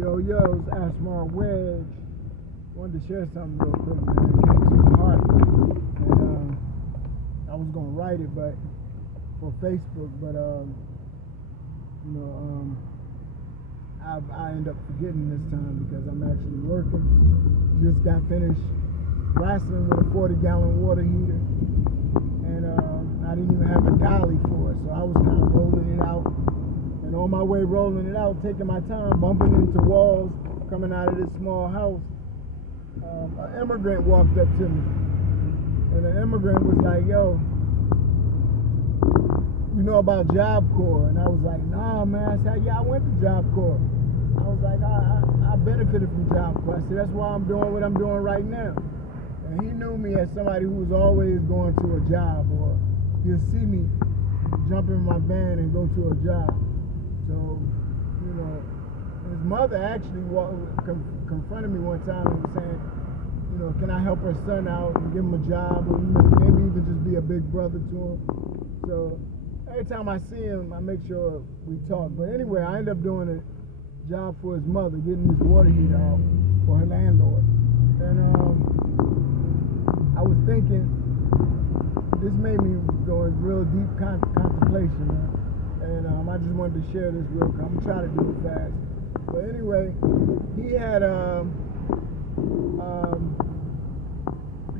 Yo, it's Ashmar Wedge. Wanted to share something real quick, man. It came to my heart. And I was going to write it but for Facebook, but, you know, I end up forgetting this time because I'm actually working. Just got finished wrestling with a 40-gallon water heater. And I didn't even have a dolly for it, so I was kind of rolling it out. And on my way rolling it out, taking my time, bumping into walls, coming out of this small house, an immigrant walked up to me. And the immigrant was like, yo, you know about Job Corps? And I was like, nah, man. I said, yeah, I went to Job Corps. I was like, I benefited from Job Corps. I said, that's why I'm doing what I'm doing right now. And he knew me as somebody who was always going to a job, or he'll see me jump in my van and go to a job. So, you know, his mother actually confronted me one time and was saying, you know, can I help her son out and give him a job, or maybe even just be a big brother to him. So every time I see him, I make sure we talk. But anyway, I end up doing a job for his mother, getting this water heater out for her landlord. And I was thinking, this made me go in real deep contemplation, man. And I just wanted to share this real quick. I'm going to try to do it fast. But anyway, he had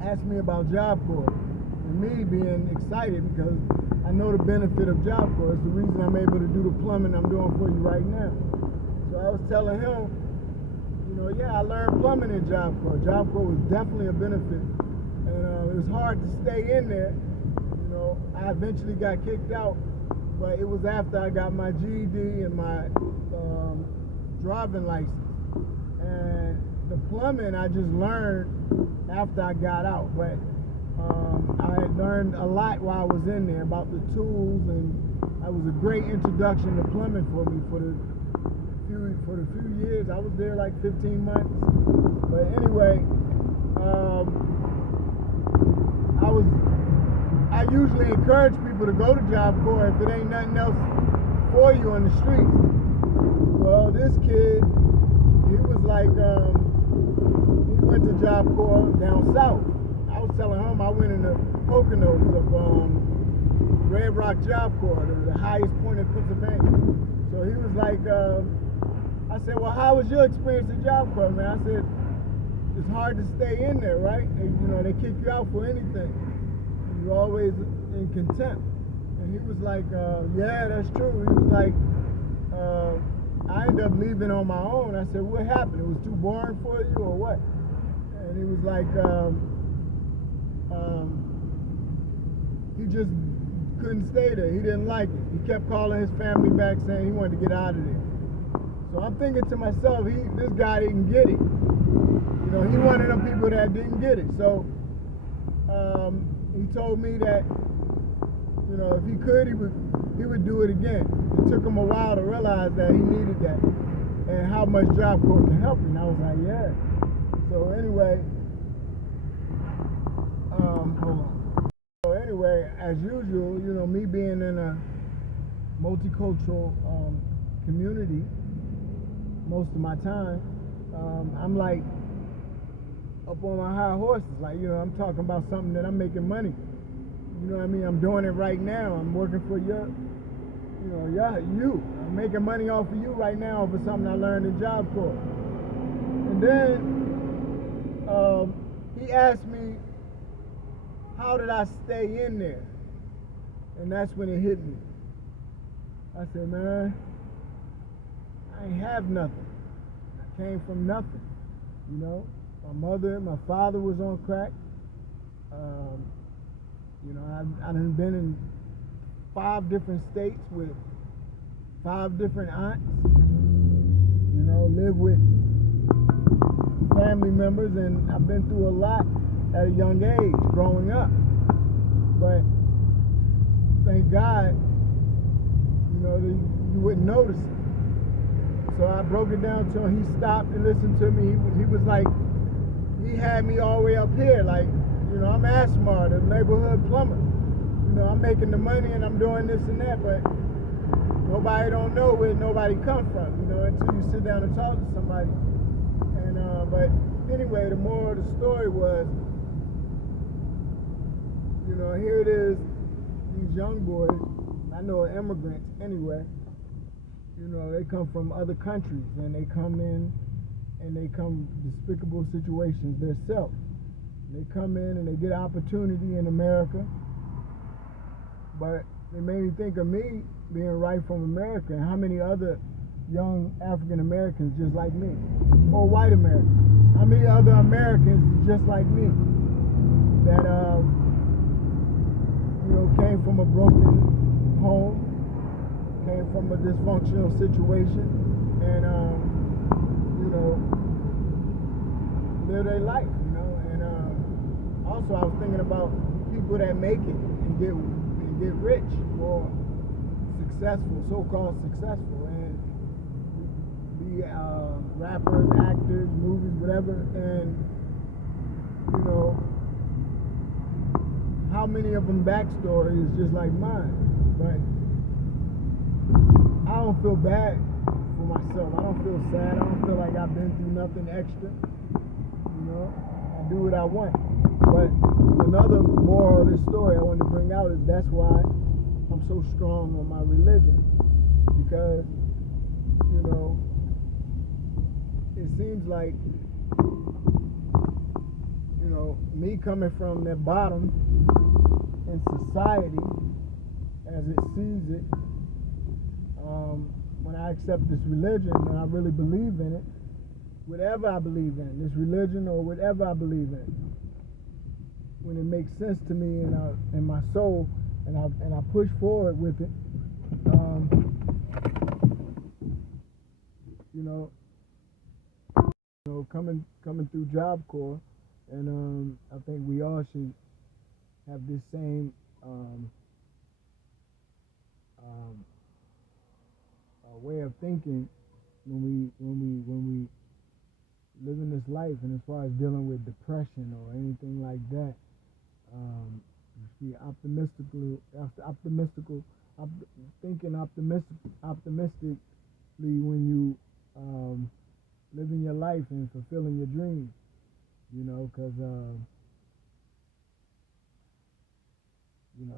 asked me about Job Corps. And me being excited because I know the benefit of Job Corps. It's the reason I'm able to do the plumbing I'm doing for you right now. So I was telling him, you know, yeah, I learned plumbing in Job Corps. Job Corps was definitely a benefit. And it was hard to stay in there. You know, I eventually got kicked out. But it was after I got my GED and my driving license. And the plumbing I just learned after I got out. But I had learned a lot while I was in there about the tools, and it was a great introduction to plumbing for me for the few years. I was there like 15 months. But anyway, I usually encourage people to go to Job Corps if it ain't nothing else for you on the streets. Well, this kid, he was like, he went to Job Corps down south. I was telling him I went in the Poconos of Red Rock Job Corps, the highest point in Pennsylvania. So he was like, I said, well, how was your experience at Job Corps, man? I said, it's hard to stay in there, right? They kick you out for anything. You're always in contempt. And he was like, yeah, that's true. He was like, I ended up leaving on my own. I said, what happened? It was too boring for you or what? And he was like, he just couldn't stay there. He didn't like it. He kept calling his family back saying he wanted to get out of there. So I'm thinking to myself, this guy didn't get it. You know, he one of them people that didn't get it. So he told me that, you know, if he could, he would do it again. It took him a while to realize that he needed that and how much Job Corps can help him. And I was like, yeah. So anyway, hold on. So anyway, as usual, you know, me being in a multicultural community most of my time, I'm like up on my high horses. Like, you know, I'm talking about something that I'm making money. You know what I mean? I'm doing it right now. I'm working for you. I'm making money off of you right now for something I learned in Job Corps. And then he asked me, how did I stay in there? And that's when it hit me. I said, man, I ain't have nothing. I came from nothing, you know. My father was on crack. You know, I've been in 5 different states with 5 different aunts. You know, live with family members, and I've been through a lot at a young age growing up. But thank God, you know, you wouldn't notice it. So I broke it down to him. He stopped and listened to me. He was like, he had me all the way up here, like, you know, I'm Ashmar, the neighborhood plumber. You know, I'm making the money and I'm doing this and that, but nobody don't know where nobody come from, until you sit down and talk to somebody. And but anyway, the moral of the story was, here it is, these young boys, I know are immigrants anyway, they come from other countries and they come in and they come despicable situations themselves. They come in and they get opportunity in America, but it made me think of me being right from America and how many other young African Americans just like me, or white Americans, how many other Americans just like me that came from a broken home, came from a dysfunctional situation, and live their life, and also I was thinking about people that make it and get rich or successful, so-called successful, and be rappers, actors, movies, whatever, and how many of them backstory is just like mine. But I don't feel bad for myself. I don't feel sad. I don't feel like I've been through nothing extra. I do what I want. But another moral of this story I want to bring out is that's why I'm so strong on my religion. Because, it seems like, me coming from the bottom in society as it sees it, when I accept this religion and I really believe in it, whatever I believe in, this religion or whatever I believe in, when it makes sense to me in my soul, and I push forward with it, coming through Job Corps, and I think we all should have this same way of thinking when we live in this life, and as far as dealing with depression or anything like that, be thinking optimistically when you living your life and fulfilling your dreams, because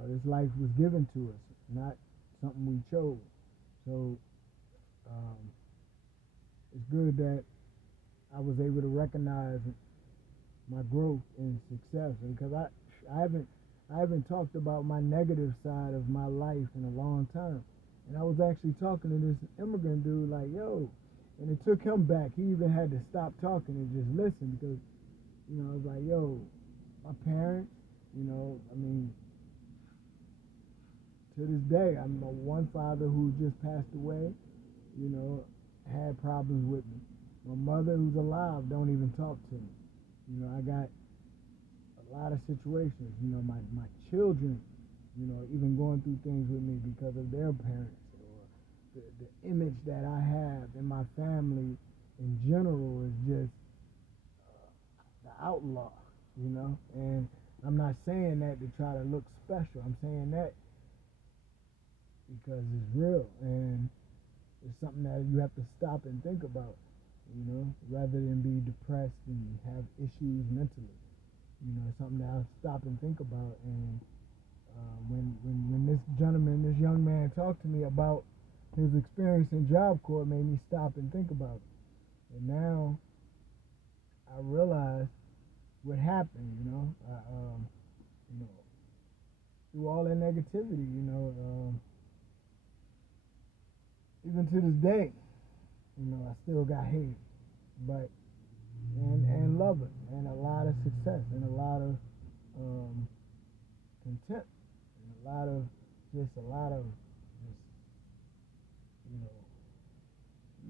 this life was given to us, not something we chose. So it's good that I was able to recognize my growth and success, and because I haven't talked about my negative side of my life in a long time. And I was actually talking to this immigrant dude like, yo, and it took him back. He even had to stop talking and just listen, because I was like, yo, my parents, to this day, I'm one father who just passed away, had problems with me. My mother, who's alive, don't even talk to me. I got a lot of situations. My children, even going through things with me because of their parents, or the image that I have in my family in general is just the outlaw, And I'm not saying that to try to look special. I'm saying that because it's real, and it's something that you have to stop and think about, rather than be depressed and have issues mentally. It's something that I'll stop and think about. And when this young man talked to me about his experience in Job Corps, it made me stop and think about it. And now I realize what happened, through all that negativity, even to this day, I still got hate, but and love it, and a lot of success, and a lot of contempt, and a lot of just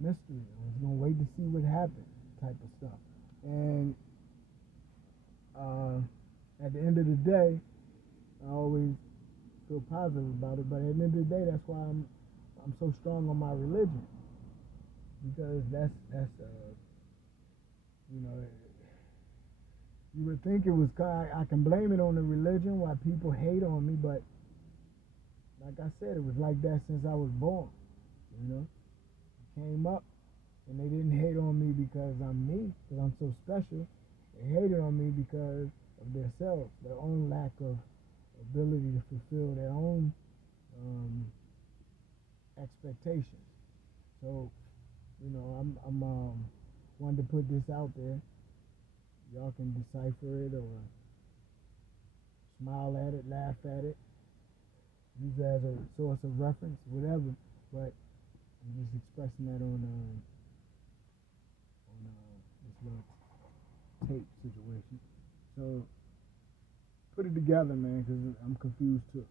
mystery. I was gonna wait to see what happened, type of stuff. And at the end of the day, I always feel positive about it. But at the end of the day, that's why I'm so strong on my religion, because that's you would think it was I can blame it on the religion why people hate on me, but like I said, it was like that since I was born. You know, I came up and they didn't hate on me because I'm me, because I'm so special. They hated on me because of themselves, their own lack of ability to fulfill their own um, expectations. So, I'm wanted to put this out there. Y'all can decipher it or smile at it, laugh at it, use it as a source of reference, whatever. But I'm just expressing that on this little tape situation. So put it together, man, because I'm confused too.